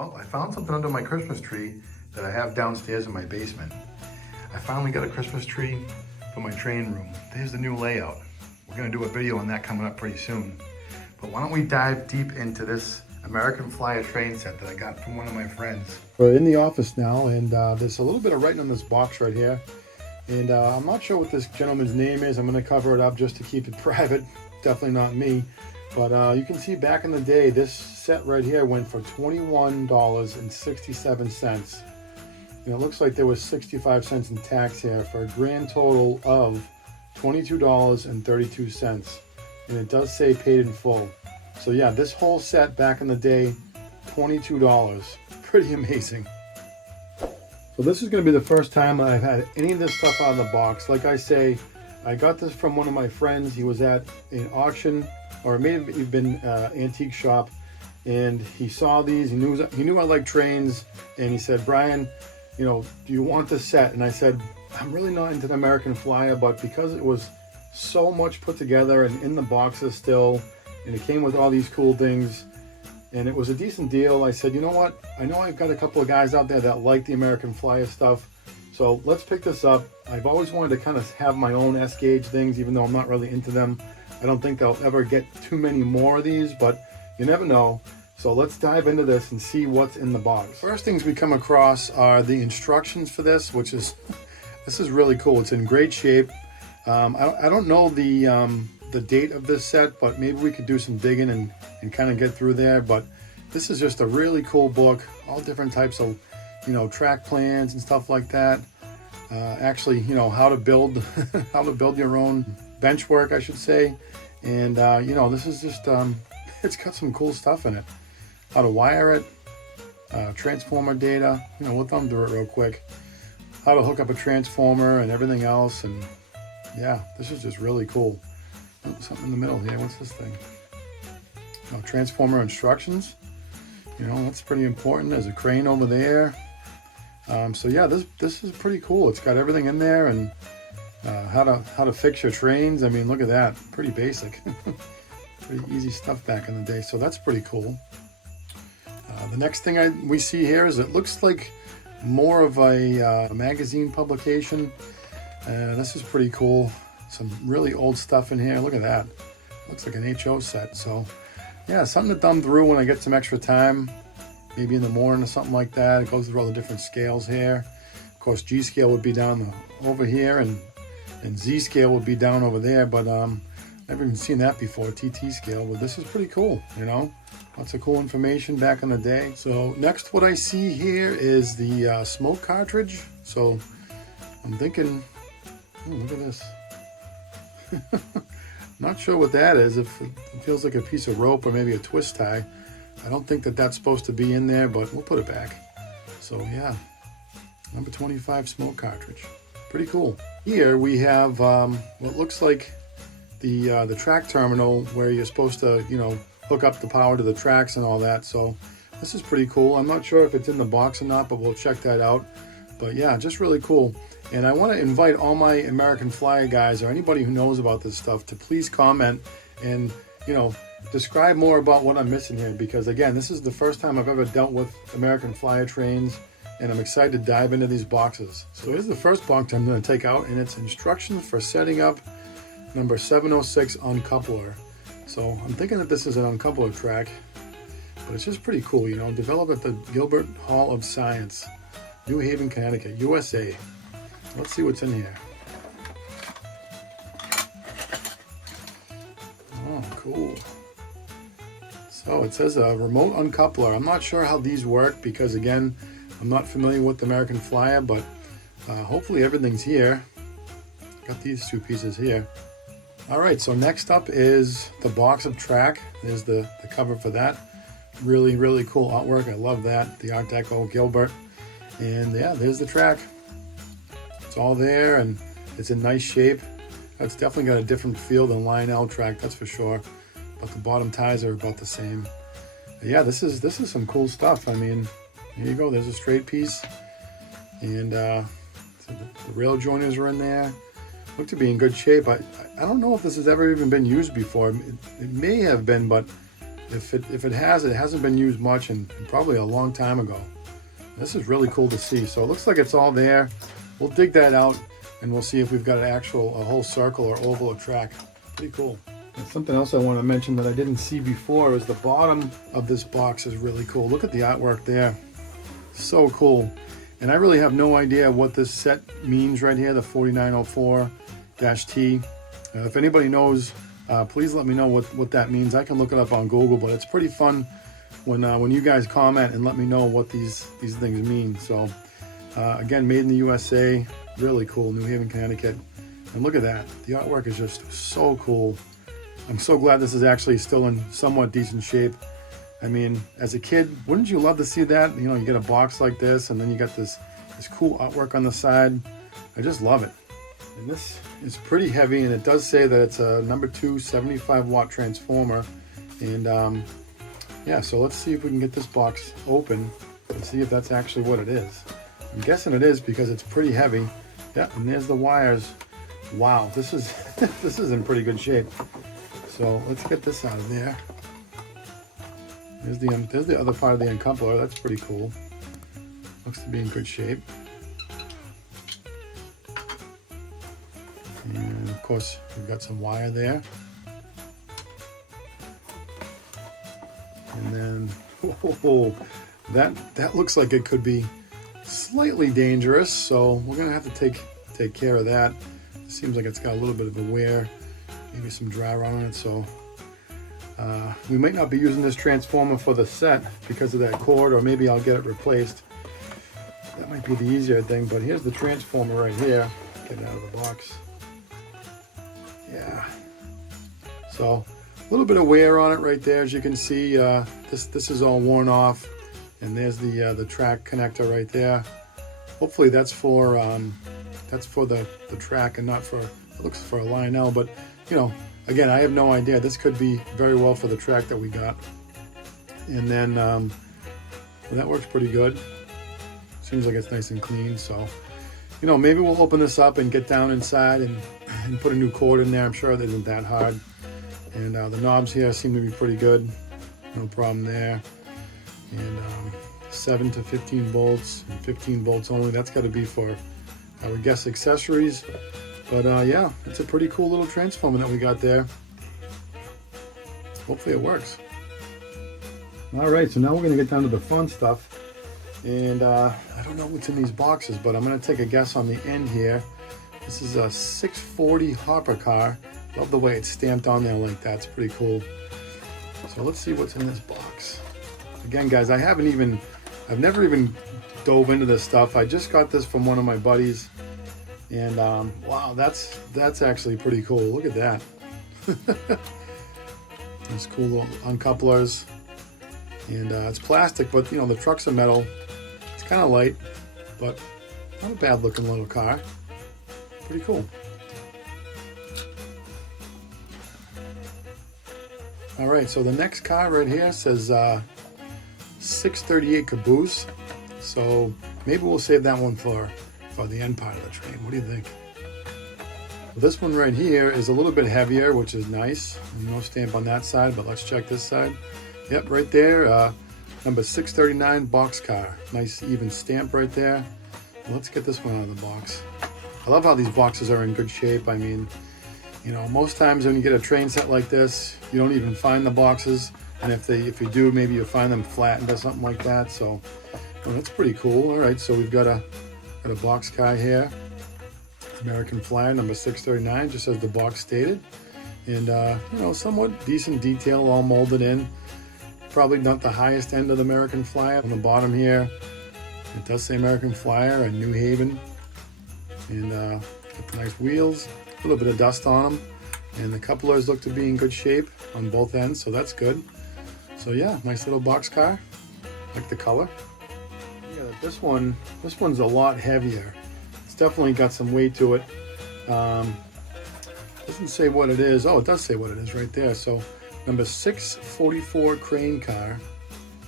Well, I found something under my Christmas tree that I have downstairs in my basement. I finally got a Christmas tree for my train room. There's the new layout. We're gonna do a video on that coming up pretty soon. But why don't we dive deep into this American Flyer train set that I got from one of my friends. We're in the office now, and there's a little bit of writing on this box right here. And I'm not sure what this gentleman's name is. I'm gonna cover it up just to keep it private. Definitely not me. But you can see back in the day, this set right here went for $21.67. And it looks like there was 65 cents in tax here for a grand total of $22.32. And it does say paid in full. So yeah, this whole set back in the day, $22. Pretty amazing. So this is going to be the first time I've had any of this stuff out of the box. Like I say, I got this from one of my friends. He was at an auction, or it may have been antique shop, and he saw these. He knew I like trains, and he said, "Brian, you know, do you want this set?" And I said, "I'm really not into the American Flyer, but because it was so much put together and in the boxes still, and it came with all these cool things, and it was a decent deal," I said, "You know what? I know I've got a couple of guys out there that like the American Flyer stuff, so let's pick this up." I've always wanted to kind of have my own S-gauge things, even though I'm not really into them. I don't think they'll ever get too many more of these, but you never know. So let's dive into this and see what's in the box. First things we come across are the instructions for this, which is, this is really cool. It's in great shape. I don't know the date of this set, but maybe we could do some digging and kind of get through there. But this is just a really cool book, all different types of, you know, track plans and stuff like that. Actually, you know, how to build, how to build your own bench work, I should say. And, you know, this is just, it's got some cool stuff in it. How to wire it, transformer data, you know, we'll thumb through it real quick. How to hook up a transformer and everything else. And yeah, this is just really cool. Oh, something in the middle here, what's this thing? Oh, transformer instructions. You know, that's pretty important. There's a crane over there. So yeah, this is pretty cool. It's got everything in there, and how to fix your trains. I mean, look at that, pretty basic. Pretty easy stuff back in the day, so that's pretty cool. The next thing we see here is it looks like more of a magazine publication. This is pretty cool. Some really old stuff in here. Look at that. Looks like an HO set. So yeah, something to thumb through when I get some extra time. Maybe in the morning or something like that. It goes through all the different scales here. Of course, G scale would be down over here, and Z scale would be down over there. But never even seen that before, TT scale. But this is pretty cool, you know. Lots of cool information back in the day. So next, what I see here is the smoke cartridge. So I'm thinking, oh, look at this. Not sure what that is. If it feels like a piece of rope or maybe a twist tie. I don't think that that's supposed to be in there, but we'll put it back. So yeah, number 25 smoke cartridge. Pretty cool. Here we have what looks like the track terminal where you're supposed to, you know, hook up the power to the tracks and all that. So this is pretty cool. I'm not sure if it's in the box or not, but we'll check that out. But yeah, just really cool. And I want to invite all my American Flyer guys or anybody who knows about this stuff to please comment and, you know, describe more about what I'm missing here, because again, this is the first time I've ever dealt with American Flyer trains, and I'm excited to dive into these boxes. So here's the first box I'm going to take out, and it's instructions for setting up number 706 uncoupler. So I'm thinking that this is an uncoupler track, but it's just pretty cool, you know. Developed at the Gilbert Hall of Science, New Haven, Connecticut, USA. Let's see what's in here. Oh, cool. So it says a remote uncoupler. I'm not sure how these work because, again, I'm not familiar with the American Flyer, but hopefully everything's here. Got these two pieces here. All right, so next up is the box of track. There's the cover for that. Really, really cool artwork. I love that. The Art Deco Gilbert. And yeah, there's the track. It's all there, and it's in nice shape. It's definitely got a different feel than Lionel track, that's for sure. But the bottom ties are about the same. But yeah, this is some cool stuff. I mean, here you go. There's a straight piece, and so the rail joiners are in there. Look to be in good shape. I don't know if this has ever even been used before. It may have been, but If it has, it hasn't been used much and probably a long time ago. This is really cool to see. So it looks like it's all there. We'll dig that out and we'll see if we've got a whole circle or oval or track. Pretty cool. And something else I want to mention that I didn't see before is the bottom of this box is really cool. Look at the artwork there. So cool. And I really have no idea what this set means right here, the 4904-T. If anybody knows, please let me know what that means. I can look it up on Google, but it's pretty fun when you guys comment and let me know what these things mean. So again, made in the USA, really cool, New Haven, Connecticut. And look at that, the artwork is just so cool. I'm so glad this is actually still in somewhat decent shape. I mean, as a kid, wouldn't you love to see that? You know, you get a box like this and then you got this cool artwork on the side. I just love it. And this is pretty heavy, and it does say that it's a number 2 75-watt transformer. And yeah, so let's see if we can get this box open and see if that's actually what it is. I'm guessing it is because it's pretty heavy. Yeah, and there's the wires. Wow, this is this is in pretty good shape. So let's get this out of there. There's the other part of the uncoupler. That's pretty cool. Looks to be in good shape. And of course, we've got some wire there. And then, whoa, that looks like it could be slightly dangerous. So we're gonna have to take care of that. It seems like it's got a little bit of a wear, maybe some dry rot on it. So we might not be using this transformer for the set because of that cord, or maybe I'll get it replaced. That might be the easier thing, but here's the transformer right here. Get it out of the box. Yeah. So a little bit of wear on it right there. As you can see, this is all worn off, and there's the track connector right there. Hopefully that's for the track and not for, it looks for a Lionel, but you know, again, I have no idea. This could be very well for the track that we got. And then well, that works pretty good. Seems like it's nice and clean. So, you know, maybe we'll open this up and get down inside and put a new cord in there. I'm sure it isn't that hard. And the knobs here seem to be pretty good. No problem there. And 7 to 15 volts, and 15 volts only. That's got to be for, I would guess, accessories. But yeah, it's a pretty cool little transformer that we got there. Hopefully it works. All right, so now we're going to get down to the fun stuff. And I don't know what's in these boxes, but I'm going to take a guess on the end here. This is a 640 Hopper car. Love the way it's stamped on there like that. It's pretty cool. So let's see what's in this box. Again, guys, I've never even dove into this stuff. I just got this from one of my buddies. And wow, that's actually pretty cool. Look at that. These cool little uncouplers. And it's plastic, but you know, the trucks are metal. It's kind of light, but not a bad looking little car. Pretty cool. All right, so the next car right here says 638 Caboose. So maybe we'll save that one for the end part of the train. What do you think? This one right here is a little bit heavier, which is nice. No stamp on that side, but let's check this side. Yep, right there, number 639 boxcar. Nice even stamp right there. Let's get this one out of the box. I love how these boxes are in good shape. I mean, you know, most times when you get a train set like this, you don't even find the boxes. And if you do, maybe you find them flattened or something like that. So well, that's pretty cool. All right, so we've got a boxcar here. American Flyer number 639, just as the box stated. And you know, somewhat decent detail, all molded in. Probably not the highest end of the American Flyer. On the bottom here, it does say American Flyer and New Haven. And got the nice wheels, a little bit of dust on them. And the couplers look to be in good shape on both ends, so that's good. So yeah, nice little boxcar. Like the color. Yeah, this one's a lot heavier. It's definitely got some weight to it. Doesn't say what it is. Oh, it does say what it is right there. So number 644 crane car,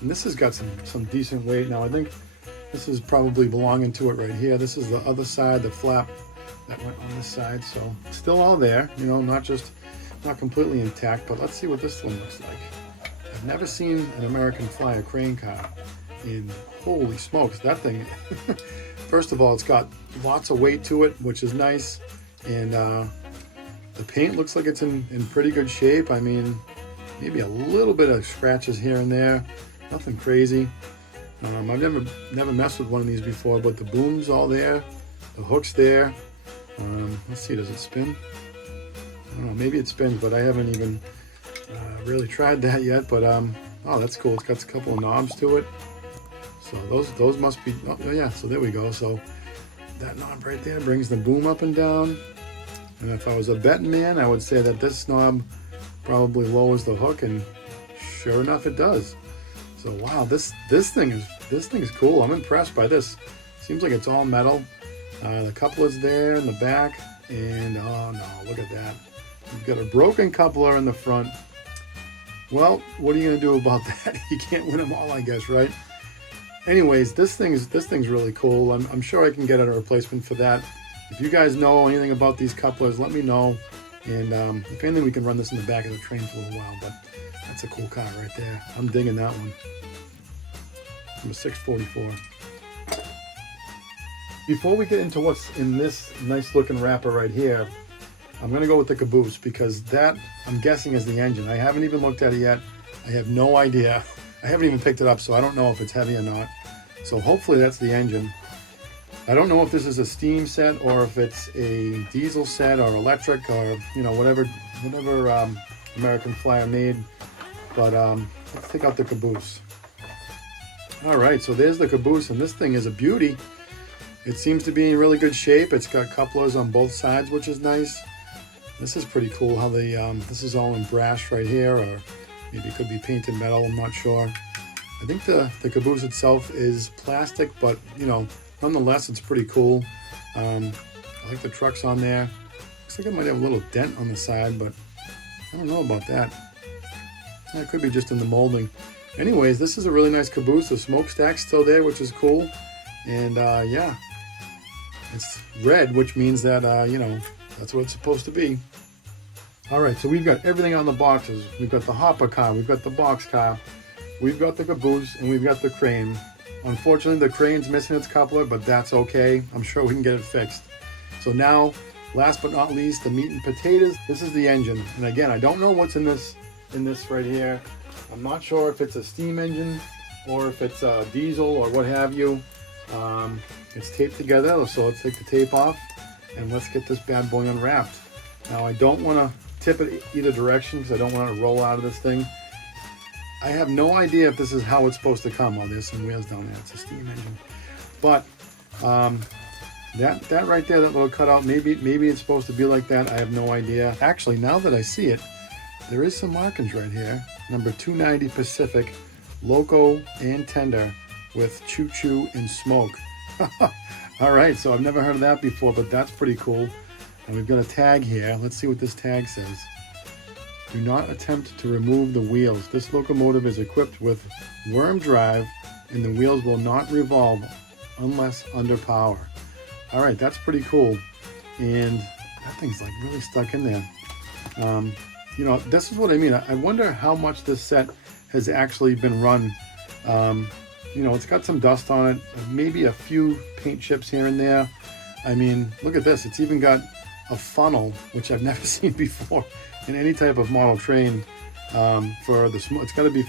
and this has got some decent weight. Now I think this is probably belonging to it right here. This is the other side, the flap that went on this side. So still all there, you know, not completely intact. But let's see what this one looks like. I've never seen an American Flyer crane car, and holy smokes, that thing, first of all, it's got lots of weight to it, which is nice, and the paint looks like it's in pretty good shape. I mean, maybe a little bit of scratches here and there, nothing crazy. I've never messed with one of these before, but the boom's all there, the hook's there. Let's see, does it spin? I don't know, maybe it spins, but I haven't even really tried that yet. But oh, that's cool. It's got a couple of knobs to it. So those must be, oh yeah, so there we go. So that knob right there brings the boom up and down. And if I was a betting man, I would say that this knob probably lowers the hook, and sure enough, it does. So wow, this thing is cool. I'm impressed by this. Seems like it's all metal. The coupler's there in the back, and oh no, look at that. You've got a broken coupler in the front. Well, what are you gonna do about that? You can't win them all, I guess, right? Anyways, this thing's really cool. I'm sure I can get a replacement for that. If you guys know anything about these couplers, let me know. And if anything, we can run this in the back of the train for a little while. But that's a cool car right there. I'm digging that one. Number 644. Before we get into what's in this nice looking wrapper right here, I'm going to go with the caboose, because that, I'm guessing, is the engine. I haven't even looked at it yet. I have no idea. I haven't even picked it up, so I don't know if it's heavy or not. So hopefully that's the engine. I don't know if this is a steam set or if it's a diesel set or electric, or you know, whatever American Flyer made. But let's take out the caboose. All right, so there's the caboose, and this thing is a beauty. It seems to be in really good shape. It's got couplers on both sides, which is nice. This is pretty cool how the this is all in brass right here, or maybe it could be painted metal, I'm not sure. I think the caboose itself is plastic, but you know, nonetheless, it's pretty cool. I like the trucks on there. Looks like it might have a little dent on the side, but I don't know about that. It could be just in the molding. Anyways, this is a really nice caboose. The smokestack's still there, which is cool. And yeah, it's red, which means that, you know, that's what it's supposed to be. All right, so we've got everything on the boxes. We've got the hopper car, we've got the box car, we've got the caboose, and we've got the crane. Unfortunately, the crane's missing its coupler, but that's okay. I'm sure we can get it fixed. So now, last but not least, the meat and potatoes. This is the engine. And again, I don't know what's in this right here. I'm not sure if it's a steam engine or if it's a diesel or what have you. It's taped together, so let's take the tape off and let's get this bad boy unwrapped. Now, I don't want to tip it either direction because I don't want it to roll out of this thing. I have no idea if this is how it's supposed to come. Oh, there's some wheels down there. It's a steam engine. But that right there, that little cutout, maybe it's supposed to be like that. I have no idea. Actually, now that I see it, there is some markings right here. Number 290 Pacific, Loco and Tender with Choo Choo and Smoke. All right, so I've never heard of that before, but that's pretty cool. And we've got a tag here. Let's see what this tag says. Do not attempt to remove the wheels. This locomotive is equipped with worm drive and the wheels will not revolve unless under power. All right, that's pretty cool. And that thing's like really stuck in there. You know, this is what I mean. I wonder how much this set has actually been run. You know, it's got some dust on it, maybe a few paint chips here and there. I mean, look at this. It's even got a funnel, which I've never seen before in any type of model train, for the smoke. It's got to be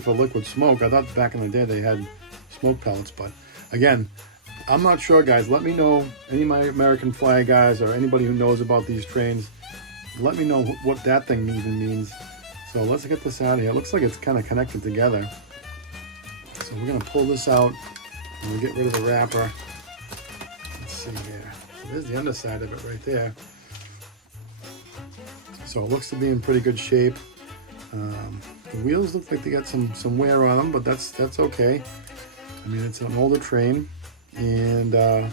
for liquid smoke. I thought back in the day they had smoke pellets, but again, I'm not sure, guys. Let me know, any of my American Flyer guys or anybody who knows about these trains, let me know what that thing even means. So let's get this out of here. It looks like it's kind of connected together. So we're gonna pull this out and we'll get rid of the wrapper. Let's see here. So there's the underside of it right there. So it looks to be in pretty good shape. The wheels look like they got some wear on them, but that's okay. I mean, it's an older train, and oh,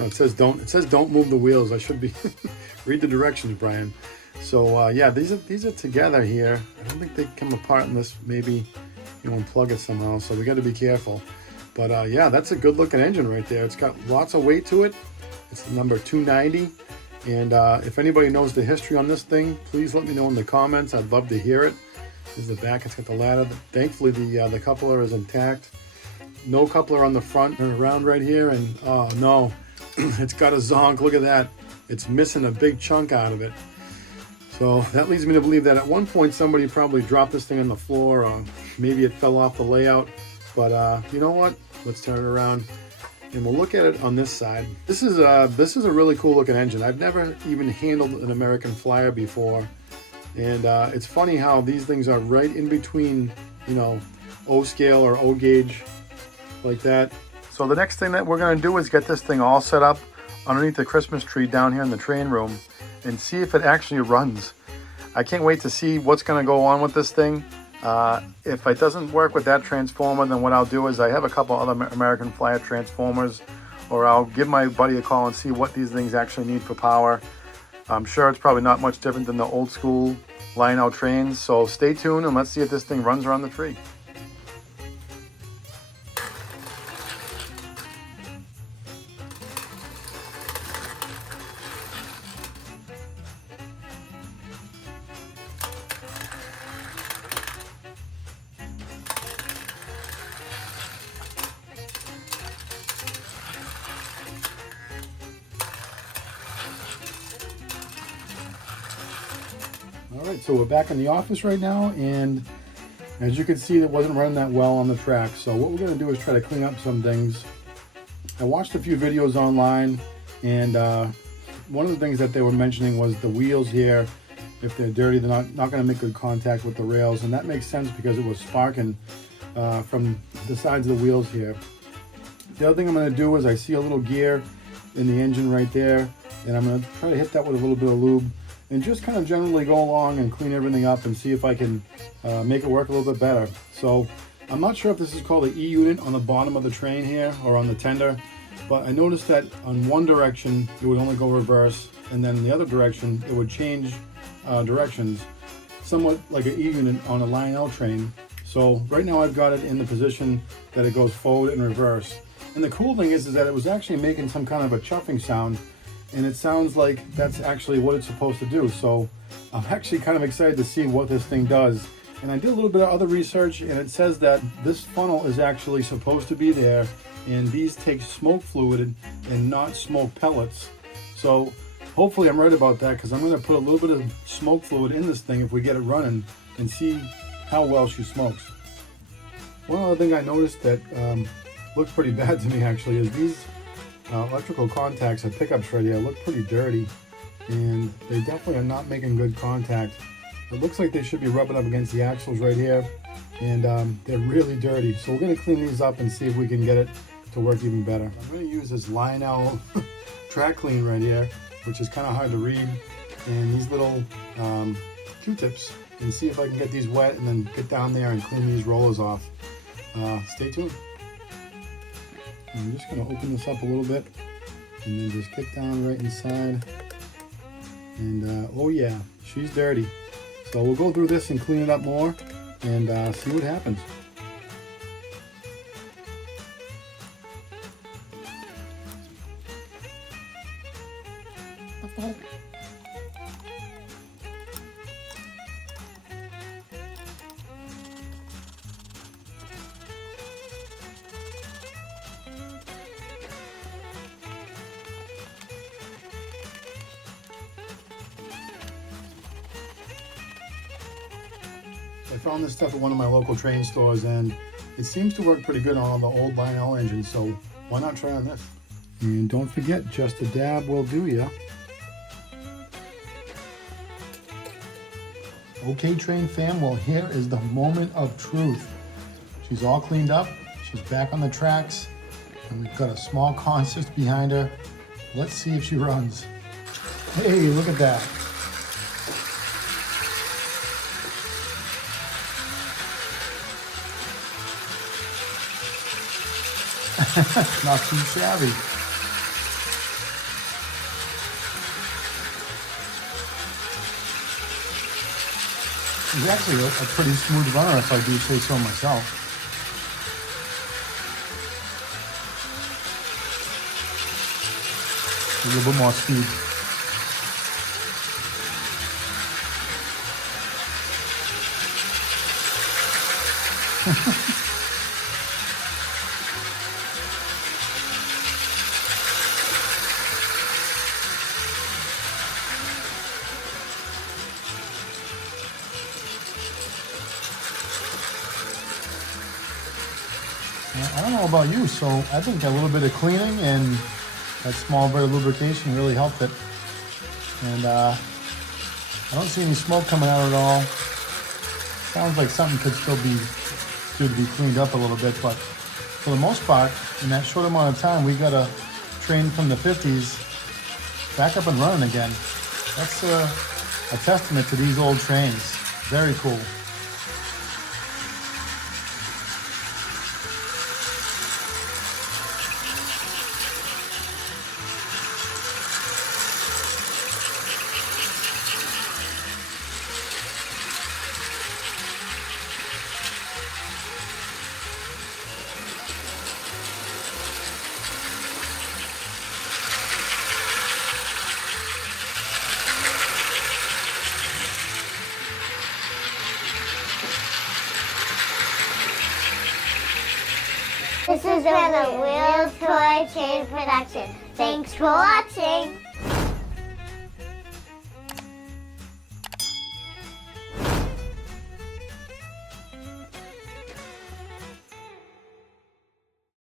it says don't move the wheels. I should be read the directions, Brian. So yeah, these are together here. I don't think they come apart unless maybe you unplug it somehow. So we got to be careful. But yeah, that's a good looking engine right there. It's got lots of weight to it. It's number 290. And if anybody knows the history on this thing, please let me know in the comments. I'd love to hear it. This is the back. It's got the ladder. Thankfully, the coupler is intact. No coupler on the front. Turn around right here, and oh no, it's got a zonk. Look at that. It's missing a big chunk out of it. So that leads me to believe that at one point somebody probably dropped this thing on the floor, or maybe it fell off the layout. But you know what? Let's turn it around and we'll look at it on this side. This is a really cool looking engine. I've never even handled an American Flyer before, and it's funny how these things are right in between, you know, O scale or O gauge like that. So the next thing that we're going to do is get this thing all set up underneath the Christmas tree down here in the train room and see if it actually runs. I can't wait to see what's going to go on with this thing. If it doesn't work with that transformer, then what I'll do is I have a couple other American Flyer transformers, or I'll give my buddy a call and see what these things actually need for power. I'm sure it's probably not much different than the old school Lionel trains, so stay tuned and let's see if this thing runs around the tree. All right, so we're back in the office right now, and as you can see, it wasn't running that well on the track. So what we're going to do is try to clean up some things. I watched a few videos online, and one of the things that they were mentioning was the wheels here. If they're dirty, they're not going to make good contact with the rails, and that makes sense because it was sparking from the sides of the wheels here. The other thing I'm going to do is I see a little gear in the engine right there, and I'm going to try to hit that with a little bit of lube and just kind of generally go along and clean everything up and see if I can make it work a little bit better. So I'm not sure if this is called the E-unit on the bottom of the train here or on the tender, but I noticed that on one direction it would only go reverse, and then in the other direction it would change directions, somewhat like an E-unit on a Lionel train. So right now I've got it in the position that it goes forward and reverse. And the cool thing is that it was actually making some kind of a chuffing sound, and it sounds like that's actually what it's supposed to do. So I'm actually kind of excited to see what this thing does. And I did a little bit of other research, and it says that this funnel is actually supposed to be there, and these take smoke fluid and not smoke pellets. So hopefully I'm right about that, because I'm going to put a little bit of smoke fluid in this thing if we get it running and see how well she smokes. One other thing I noticed that looks pretty bad to me actually is these electrical contacts and pickups right here look pretty dirty, and they definitely are not making good contact. It looks like they should be rubbing up against the axles right here, and they're really dirty. So we're going to clean these up and see if we can get it to work even better. I'm going to use this Lionel track clean right here, which is kind of hard to read, and these little Q-tips, and see if I can get these wet and then get down there and clean these rollers off. Stay tuned. I'm just going to open this up a little bit and then just get down right inside, and oh yeah, she's dirty. So we'll go through this and clean it up more and see what happens. I found this stuff at one of my local train stores, and it seems to work pretty good on all the old Lionel engines, so why not try on this? And don't forget, just a dab will do ya. Okay, train fam, well, here is the moment of truth. She's all cleaned up, she's back on the tracks, and we've got a small consist behind her. Let's see if she runs. Hey, look at that. Not too shabby. She's actually a pretty smooth runner, if I do say so myself. A little bit more speed. I don't know about you, so I think a little bit of cleaning and that small bit of lubrication really helped it. And I don't see any smoke coming out at all. Sounds like something could still be due to be cleaned up a little bit, but for the most part, in that short amount of time, we got a train from the 50s back up and running again. That's a testament to these old trains. Very cool. This has been a Wheel Toy Chain production. Thanks for watching.